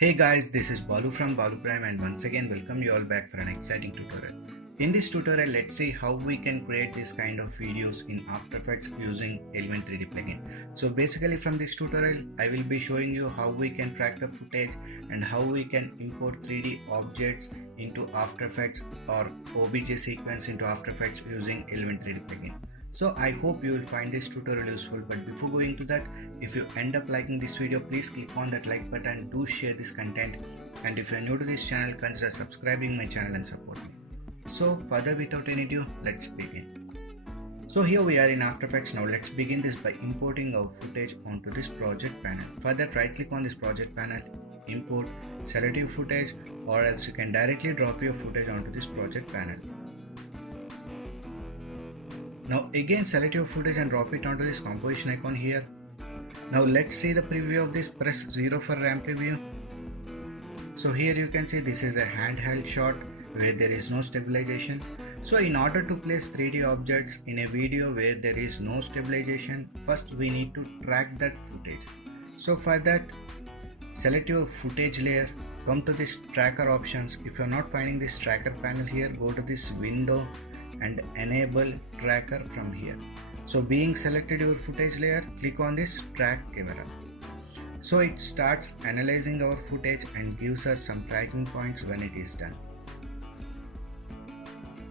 Hey guys, this is Balu from Balu Prime and once again welcome you all back for an exciting tutorial. In this tutorial, let's see how we can create this kind of videos in After Effects using Element 3D plugin. So basically from this tutorial, I will be showing you how we can track the footage and how we can import 3D objects into After Effects or OBJ sequence into After Effects using Element 3D plugin. So I hope you will find this tutorial useful, but before going to that, if you end up liking this video, please click on that like button, do share this content, and if you are new to this channel, consider subscribing my channel and support me. So further without any ado, let's begin. So here we are in After Effects. Now let's begin this by importing our footage onto this project panel. For that, right click on this project panel, import selective footage, or else you can directly drop your footage onto this project panel. Now again select your footage and drop it onto this composition icon here. Now let's see the preview of this. Press 0 for RAM preview. So here you can see this is a handheld shot where there is no stabilization. So in order to place 3D objects in a video where there is no stabilization, first we need to track that footage. So for that, select your footage layer, come to this tracker options. If you are not finding this tracker panel here, go to this window and enable tracker from here. So being selected your footage layer, click on this track camera. So it starts analyzing our footage and gives us some tracking points when it is done.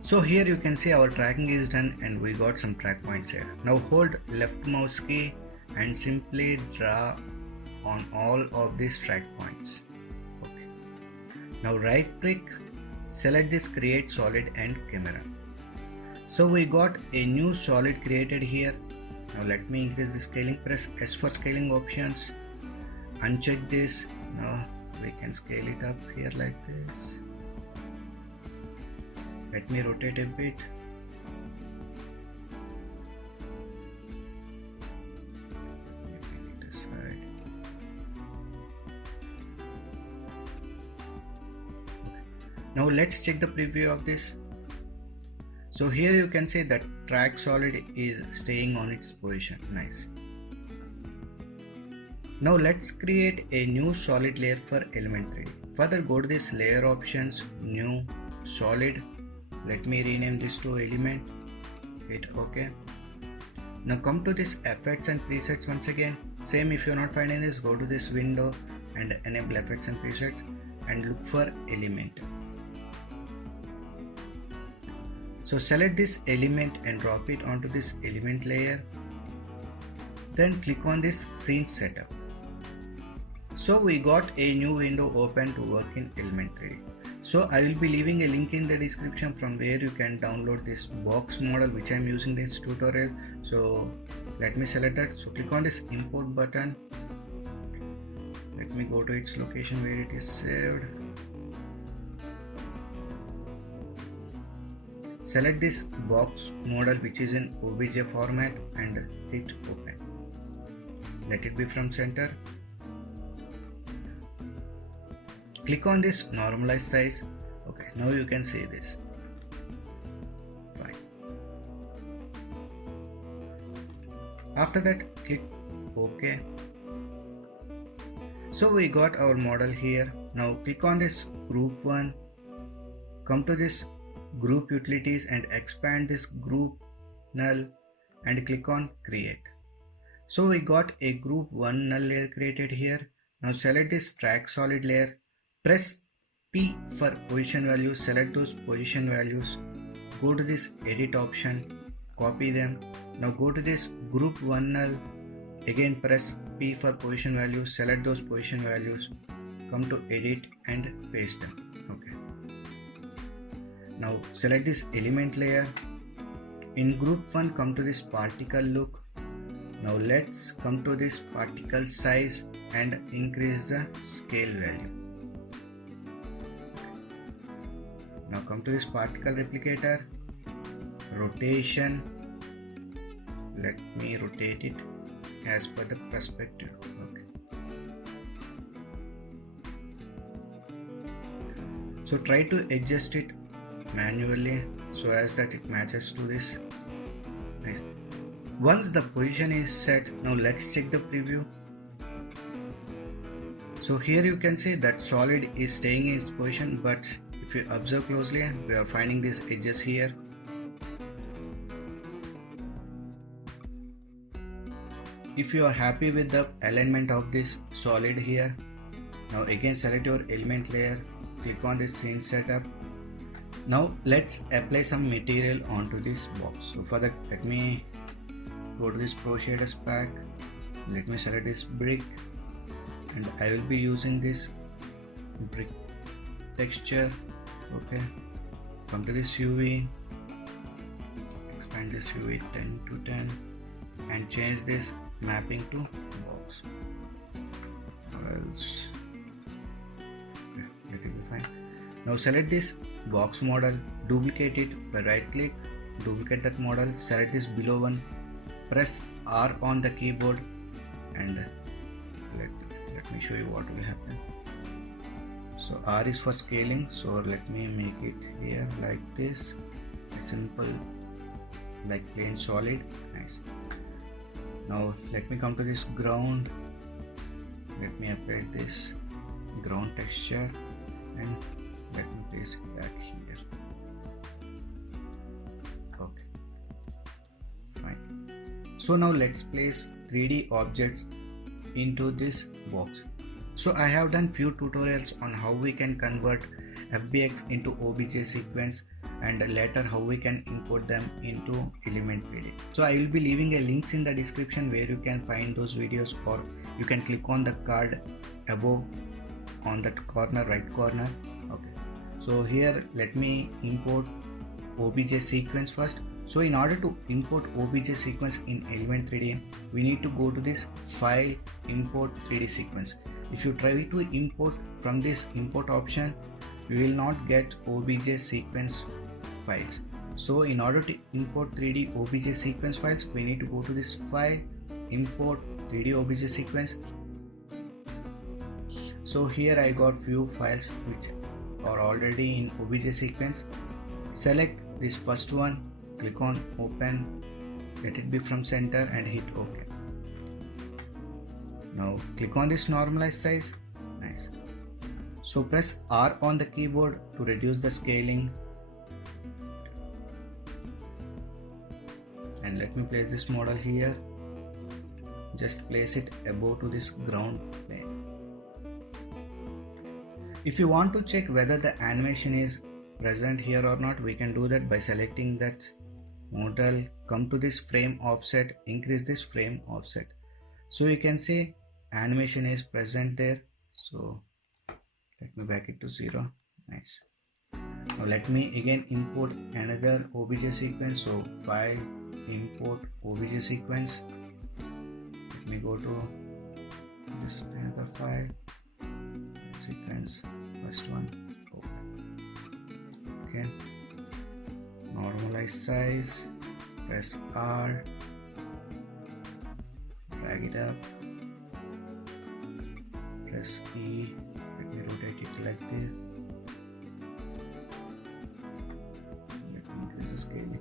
So here you can see our tracking is done and we got some track points here. Now hold left mouse key and simply draw on all of these track points. Okay. Now right click, select this create solid and camera. So we got a new solid created here. Now let me increase the scaling. Press S for scaling options. Uncheck this. Now we can scale it up here like this. Let me rotate a bit. Maybe this side. Okay. Now let's check the preview of this. So here you can see that track solid is staying on its position. Nice. Now let's create a new solid layer for Element 3D. Further go to this layer options, new solid. Let me rename this to element. Hit OK. Now come to this effects and presets once again. Same, if you're not finding this, go to this window and enable effects and presets and look for element. So select this element and drop it onto this element layer. Then click on this scene setup. So we got a new window open to work in Element 3D. So I will be leaving a link in the description from where you can download this box model which I am using in this tutorial. So let me select that. So click on this import button. Let me go to its location where it is saved. Select this box model which is in OBJ format and hit open. Let it be from center. Click on this normalize size. Okay, now you can see this. Fine. After that, click OK. So we got our model here. Now click on this group 1. Come to this group utilities and expand this group null and click on create. So we got a group 1 null layer created here. Now select this track solid layer, press P for position values, select those position values, go to this edit option, copy them. Now go to this group 1 null, again press P for position values, select those position values, come to edit and paste them. Okay. Now select this element layer. In group 1, come to this particle look. Now let's come to this particle size and increase the scale value. Now come to this particle replicator, rotation. Let me rotate it as per the perspective. Okay. So try to adjust it manually so as that it matches to this. Nice. Once the position is set, now let's check the preview. So here you can see that solid is staying in its position, but if you observe closely, we are finding these edges here. If you are happy with the alignment of this solid here, now again select your element layer, click on this scene setup. Now let's apply some material onto this box. So for that, let me go to this Pro Shaders pack, let me select this brick, and I will be using this brick texture. Okay, come to this UV, expand this UV 10 to 10 and change this mapping to box, or else let it be fine. Now select this box model, duplicate it by right click, duplicate that model, select this below one, press R on the keyboard, and let me show you what will happen. So R is for scaling, so let me make it here like this, simple, like plain solid. Nice. Now let me come to this ground, let me apply this ground texture and let me place it back here. Okay, fine. So now let's place 3D objects into this box. So I have done few tutorials on how we can convert FBX into OBJ sequence, and later how we can import them into Element 3D. So I will be leaving a links in the description where you can find those videos, or you can click on the card above on that corner, right corner. Okay, so here let me import OBJ sequence first. So in order to import OBJ sequence in Element 3D, we need to go to this file, import 3D sequence. If you try to import from this import option, you will not get OBJ sequence files. So in order to import 3D OBJ sequence files, we need to go to this file, import 3D OBJ sequence. So here I got few files which are already in OBJ sequence. Select this first one, click on open, let it be from center and hit OK. Now click on this normalize size. Nice. So press R on the keyboard to reduce the scaling, and let me place this model here. Just place it above to this ground plane. If you want to check whether the animation is present here or not, we can do that by selecting that model, come to this frame offset, increase this frame offset. So you can see animation is present there. So let me back it to 0. Nice. Now let me again import another OBJ sequence. So file, import OBJ sequence. Let me go to this another file, sequence, first one, open. Okay, normalize size, press R, drag it up, press E, let me rotate it like this, let me increase the scaling.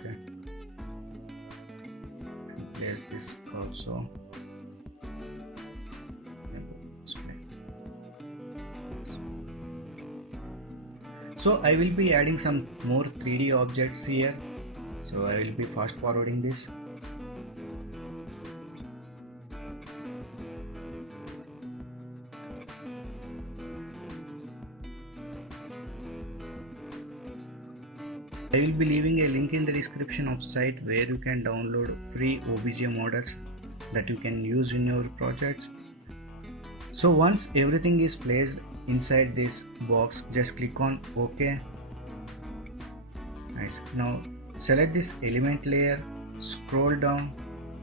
Okay, and place this also. So I will be adding some more 3D objects here. So I will be fast forwarding this. I will be leaving a link in the description of site where you can download free OBJ models that you can use in your projects. So once everything is placed inside this box, just click on OK. Nice. Now select this element layer, scroll down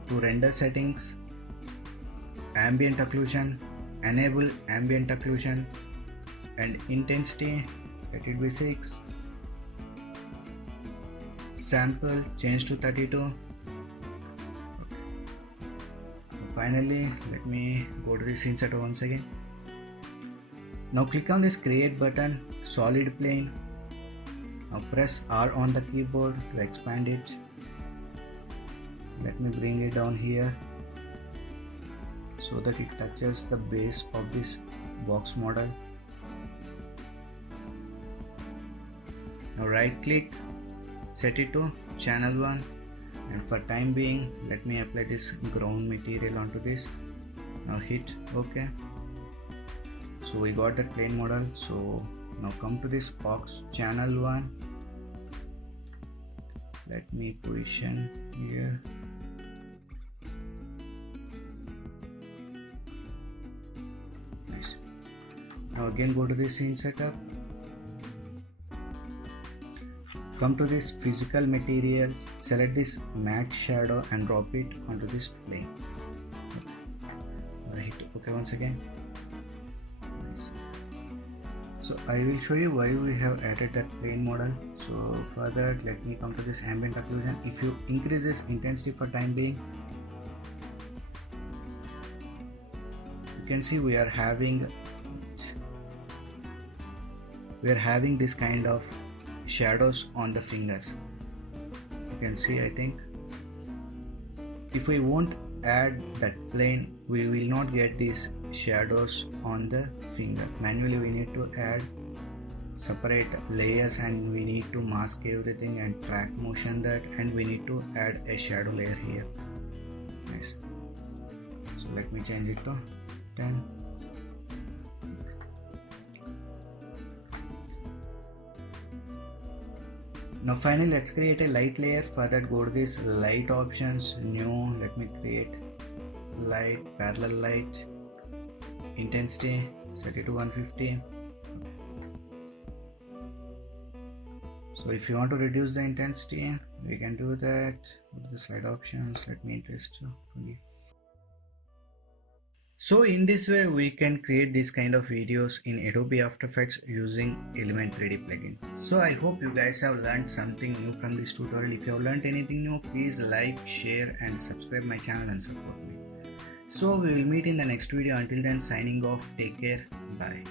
to render settings, ambient occlusion, enable ambient occlusion, and intensity, let it be 6. Sample, change to 32. Finally, let me go to this scene setup once again. Now click on this create button, solid plane. Now press R on the keyboard to expand it. Let me bring it down here. so that it touches the base of this box model. Now right click, set it to channel 1, and for time being let me apply this ground material onto this. Now hit OK. So we got the plane model. So now come to this box channel 1. Let me position here. Nice. Now again go to this scene setup. Come to this physical materials, select this matte shadow and drop it onto this plane. Hit OK once again. Nice. So I will show you why we have added that plane model. So for that, let me come to this ambient occlusion. If you increase this intensity for time being, you can see we are having this kind of shadows on the fingers. You can see, I think if we won't add that plane, we will not get these shadows on the finger. Manually we need to add separate layers, and we need to mask everything and track motion that, and we need to add a shadow layer here. Nice. So let me change it to 10. Now finally let's create a light layer. For that, go to this light options, new, let me create light, parallel light, intensity, set it to 150. So if you want to reduce the intensity, we can do that. Go to the slide options, let me increase to 20. So in this way we can create this kind of videos in Adobe After Effects using Element 3D plugin. So I hope you guys have learned something new from this tutorial. If you have learned anything new, please like, share and subscribe my channel and support me. So we will meet in the next video. Until then, signing off. Take care. Bye.